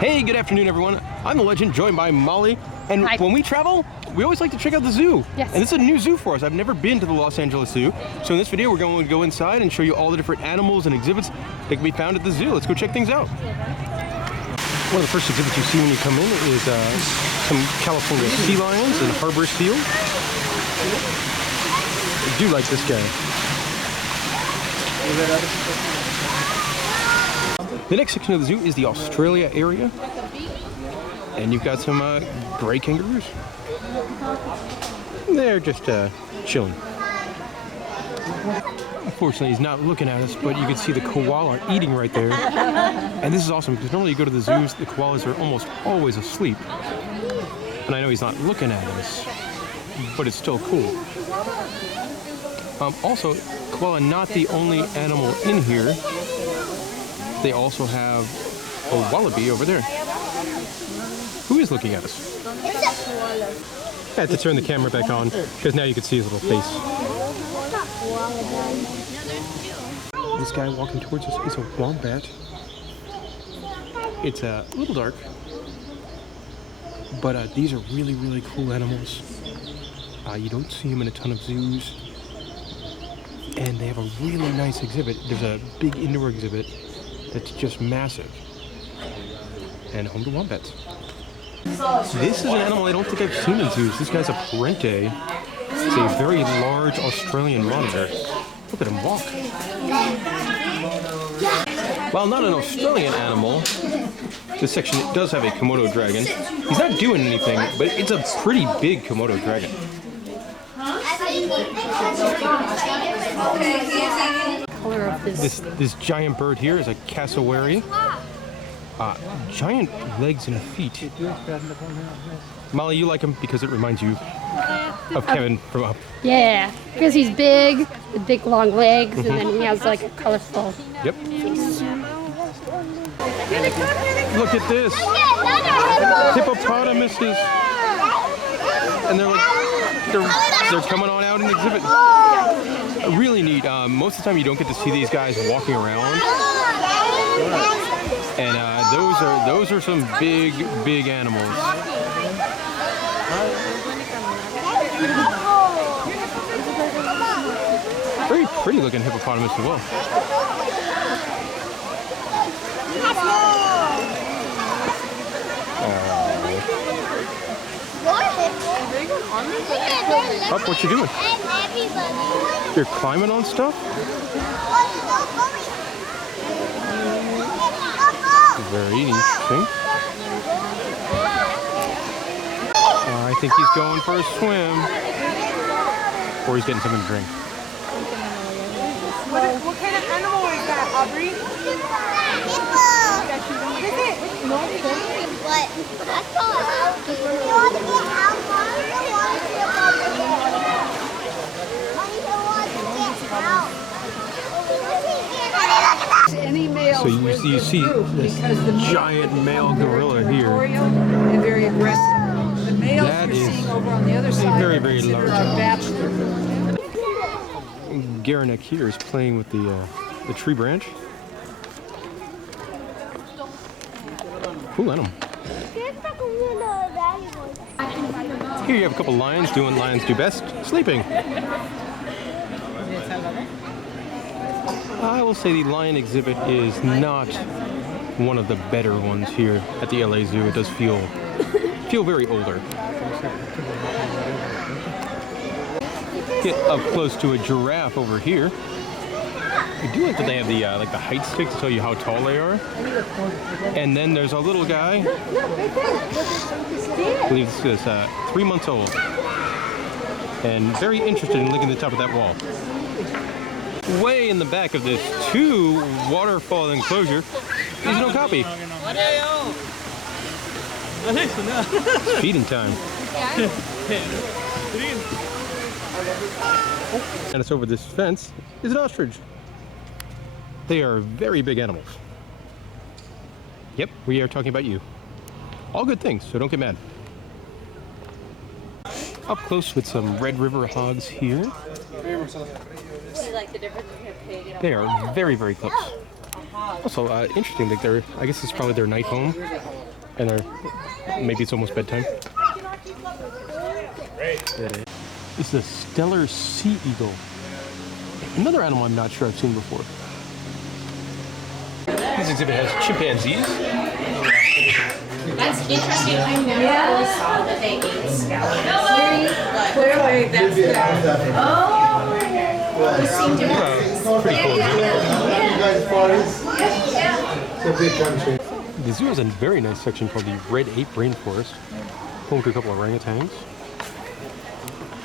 Hey, good afternoon, everyone. I'm the legend, joined by Molly. And Hi. When we travel, we always like to check out the zoo. Yes. And this is a new zoo for us. I've never been to the Los Angeles Zoo. So in this video, we're going to go inside and show you all the different animals and exhibits that can be found at the zoo. Let's go check things out. One of the first exhibits you see when you come in is some California sea lions and harbor seal. I do like this guy. The next section of the zoo is the Australia area. And you've got some gray kangaroos. They're just chilling. Unfortunately, he's not looking at us, but you can see the koala eating right there. And this is awesome, because normally you go to the zoos, the koalas are almost always asleep. And I know he's not looking at us, but it's still cool. Also, koala not the only animal in here. They also have a wallaby over there. Who is looking at us? I had to turn the camera back on because now you can see his little face. This guy walking towards us is a wombat. It's a little dark, but these are really, really cool animals. You don't see them in a ton of zoos. And they have a really nice exhibit. There's a big indoor exhibit that's just massive. And home to wombats. This is an animal I don't think I've seen in zoos. This guy's a parente. It's a very large Australian monitor. Look at him walk. While not an Australian animal, this section does have a Komodo dragon. He's not doing anything, but it's a pretty big Komodo dragon. Color of This giant bird here is a cassowary. Giant legs and feet. Molly, you like him because it reminds you of Kevin from Up. Yeah, because he's big, with big long legs, and then he has like a colorful Yep. face. Look at this. Hippopotamuses. And they're coming on out in the exhibit. Really neat. Most of the time you don't get to see these guys walking around. And those are some big animals. Very pretty looking hippopotamus as well. Up, what you doing? You're climbing on stuff? Very interesting. I think he's going for a swim. Or he's getting something to drink. What kind of animal is that, Aubrey? What is it? What? I thought you want to get out. So you see this giant male gorilla here. And very aggressive. The males That you're is seeing over on the other side very, are very considered large. a bachelor. Garanek here is playing with the tree branch. Cool animal. Here you have a couple lions doing lions do best, sleeping. I will say the lion exhibit is not one of the better ones here at the LA Zoo. It does feel very older. Get up close to a giraffe over here. I do like that they have the like the height stick to tell you how tall they are. And then there's a little guy. I believe this is 3 months old. And very interested in licking the top of that wall. Way in the back of this 2 waterfall enclosure is an okapi. It's feeding time. And it's over this fence is an ostrich. They are very big animals. Yep, we are talking about you. All good things, so don't get mad. Up close with some red river hogs here. They are very, very close. Also, interesting, like I guess it's probably their night home, and maybe it's almost bedtime. It's the stellar sea eagle. Another animal I'm not sure I've seen before. This exhibit has chimpanzees. That's interesting. I never really saw that they ate scallops. Clearly, that's Pretty cool. The zoo has a very nice section called the Red Ape Rainforest, home to a couple of orangutans.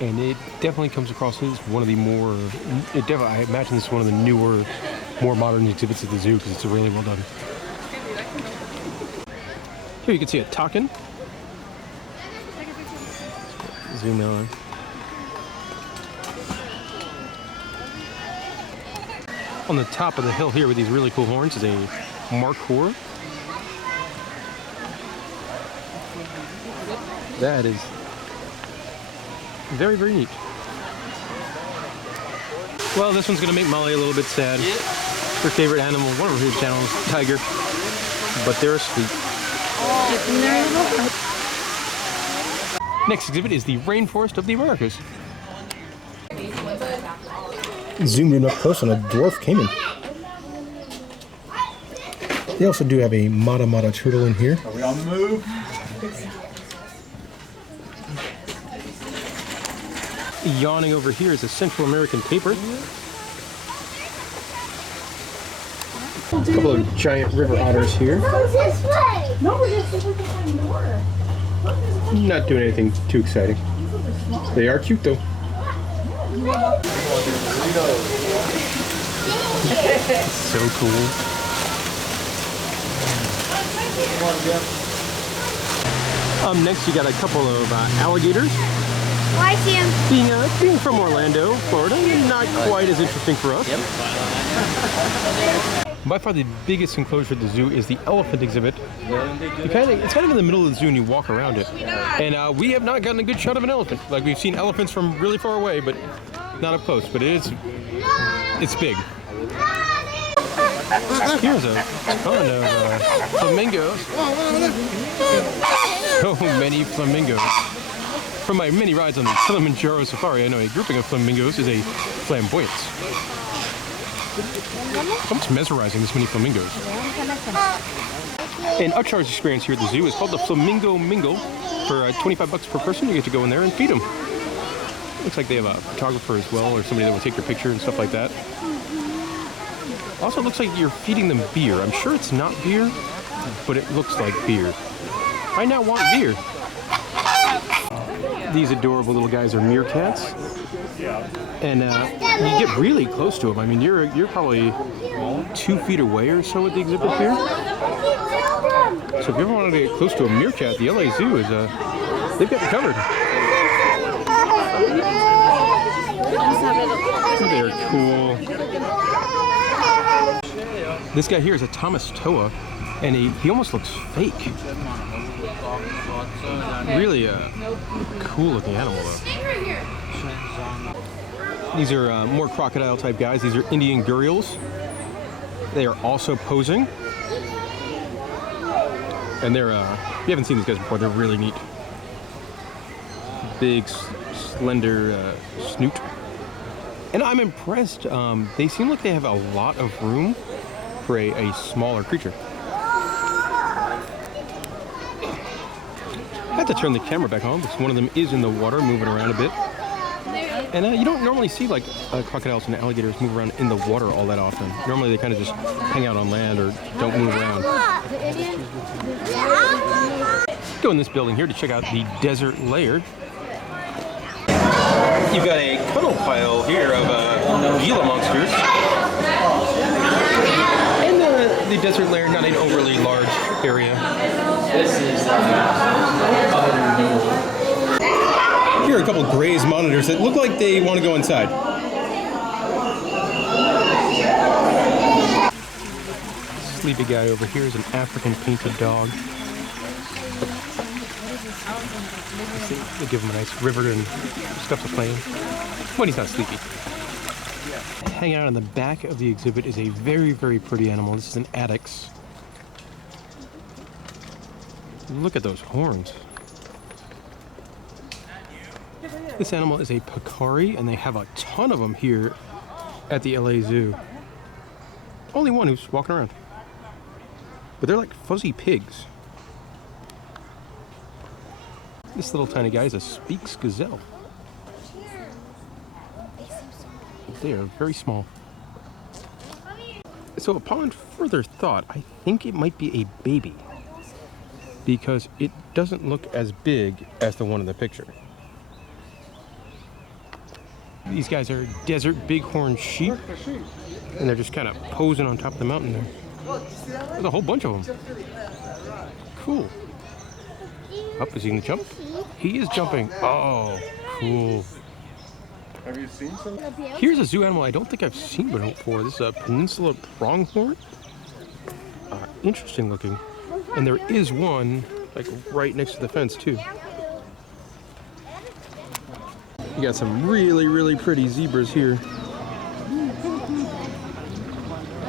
And it definitely comes across as one of the more, I imagine this is one of the newer, more modern exhibits at the zoo because it's really well done. Here you can see a takin. Zoom in. On the top of the hill here with these really cool horns is a markhor. That is very, very neat. Well, this one's gonna make Molly a little bit sad. Her favorite animal, one of her favorite animals, tiger. But they're asleep. Next exhibit is the Rainforest of the Americas. Zoomed in up close on a dwarf caiman. They also do have a mata turtle in here. Are we on the move? Yawning over here is a Central American tapir. A couple of giant river otters here. This way. Not doing anything too exciting. They are cute though. So cool. Next you got a couple of alligators. Oh, I see him. Being from Orlando, Florida, not quite as interesting for us. By far the biggest enclosure at the zoo is the elephant exhibit. It's kind of in the middle of the zoo and you walk around it. And we have not gotten a good shot of an elephant. Like we've seen elephants from really far away, but not up close. But it's big. Here's a ton of flamingos. So many flamingos. From my many rides on the Kilimanjaro Safari, I know a grouping of flamingos is a flamboyance. Almost mesmerizing, this many flamingos. An upcharge experience here at the zoo is called the Flamingo Mingle. For $25 per person, you get to go in there and feed them. Looks like they have a photographer as well, or somebody that will take your picture and stuff like that. Also, it looks like you're feeding them beer. I'm sure it's not beer, but it looks like beer. I now want beer. These adorable little guys are meerkats. And you get really close to them. I mean, you're probably 2 feet away or so at the exhibit here. So if you ever want to get close to a meerkat, the LA Zoo is they've got you covered. They're cool. This guy here is a Thomas Toa, and he almost looks fake. Really cool looking animal though. These are more crocodile type guys. These are Indian gharials. They are also posing. And they're, if you haven't seen these guys before, they're really neat. Big, slender snoot. And I'm impressed. They seem like they have a lot of room for a smaller creature. I have to turn the camera back on because one of them is in the water moving around a bit. And you don't normally see like crocodiles and alligators move around in the water all that often. Normally they kind of just hang out on land or don't move around. Go in this building here to check out the desert lair. You've got a cuddle pile here of Gila monsters. And the desert lair, not an overly large area. Here are a couple of Gray's monitors that look like they want to go inside. Sleepy guy over here is an African painted dog. They give him a nice river and stuff to play in. But he's not sleepy. hanging out in the back of the exhibit is a very, very pretty animal. This is an addax. Look at those horns. This animal is a peccary, and they have a ton of them here at the LA Zoo. Only one who's walking around. But they're like fuzzy pigs. This little tiny guy is a Speaks gazelle. They are very small. So upon further thought, I think it might be a baby because it doesn't look as big as the one in the picture. These guys are desert bighorn sheep, and they're just kind of posing on top of the mountain there. There's a whole bunch of them. Cool. Up, is he gonna jump? He is jumping. Oh, cool. Have you seen some? Here's a zoo animal I don't think I've seen before. This is a Peninsula Pronghorn. Interesting looking. And there is one like right next to the fence too. You got some really, really pretty zebras here.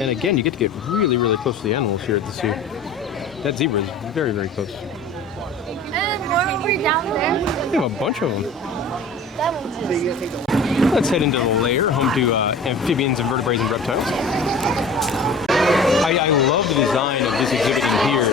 And again, you get to get really, really close to the animals here at the zoo. That zebra is very, very close. And more over down there. We have a bunch of them. Let's head into the lair, home to amphibians, invertebrates, and reptiles. I love the design of this exhibit in here.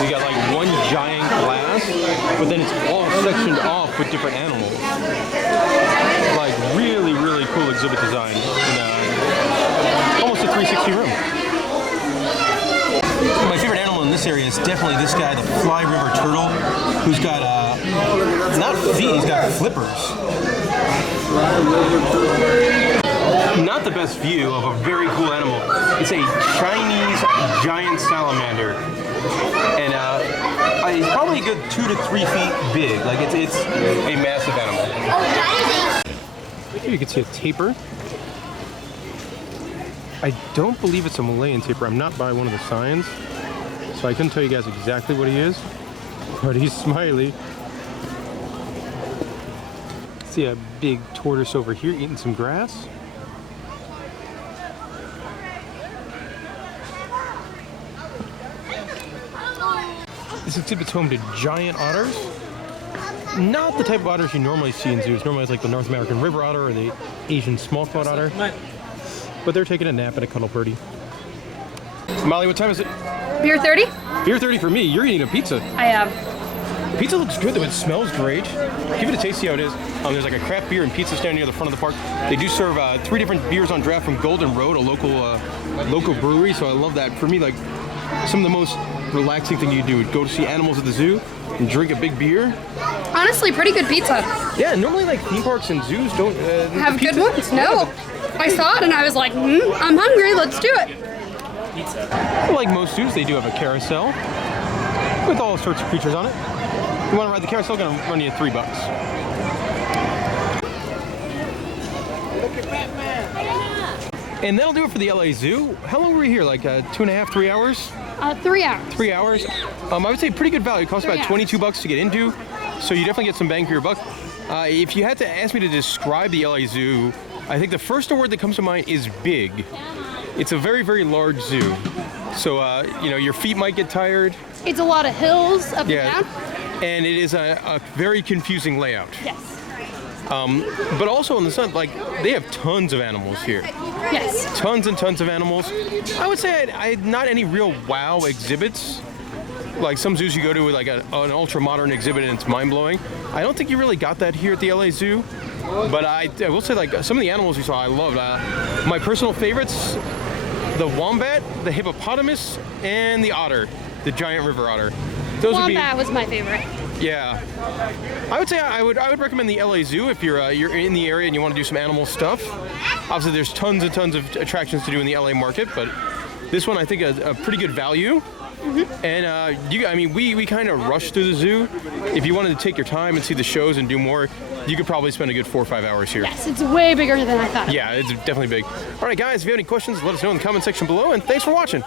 We got like one giant glass, but then it's all sectioned off with different animals. Like really, really cool exhibit design. And, almost a 360 room. My favorite animal in this area is definitely this guy, the fly river turtle, who's got not feet, he's got flippers. Not the best view of a very cool animal. It's a Chinese giant salamander, and it's probably a good 2 to 3 feet big. Like it's a massive animal. Here you can see a tapir. I don't believe it's a Malayan tapir. I'm not by one of the signs, so I couldn't tell you guys exactly what he is, but he's smiley. See a big tortoise over here eating some grass. This exhibit's home to giant otters. Not the type of otters you normally see in zoos. Normally it's like the North American river otter or the Asian small-clawed otter. But they're taking a nap at a cuddle party. Molly, what time is it? Beer 30? Beer 30 for me. You're eating a pizza. I have. The pizza looks good though. It smells great. Give it a taste, see how it is. There's like a craft beer and pizza stand near the front of the park. They do serve 3 different beers on draft from Golden Road, a local brewery. So I love that. For me, like some of the most relaxing thing you do would go to see animals at the zoo and drink a big beer. Honestly, pretty good pizza. Yeah, normally like theme parks and zoos don't have good ones. No. I saw it and I was like, I'm hungry, let's do it. Like most zoos, they do have a carousel with all sorts of creatures on it. If you want to ride the carousel, gonna run you $3. And that'll do it for the LA Zoo. How long were we here? Like 2.5, 3 hours? 3 hours. 3 hours. I would say pretty good value. It costs about $22 to get into, so you definitely get some bang for your buck. If you had to ask me to describe the LA Zoo, I think the first word that comes to mind is big. It's a very, very large zoo. So, you know, your feet might get tired. It's a lot of hills up and down. And it is a very confusing layout. Yes. But also in the sun, like, they have tons of animals here. Yes. Tons and tons of animals. I would say I had not any real wow exhibits. Like some zoos you go to with like an ultra-modern exhibit and it's mind-blowing. I don't think you really got that here at the LA Zoo. But I will say, like, some of the animals you saw I loved. My personal favorites, the wombat, the hippopotamus, and the otter, the giant river otter. Those Wombat was my favorite. Yeah, I would say I would recommend the LA Zoo if you're in the area and you want to do some animal stuff. Obviously, there's tons and tons of attractions to do in the LA market, but this one I think a pretty good value. And I mean, we kind of rushed through the zoo. If you wanted to take your time and see the shows and do more, you could probably spend a good 4 or 5 hours here. Yes, it's way bigger than I thought. Yeah, it's definitely big. All right, guys, if you have any questions, let us know in the comment section below, and thanks for watching.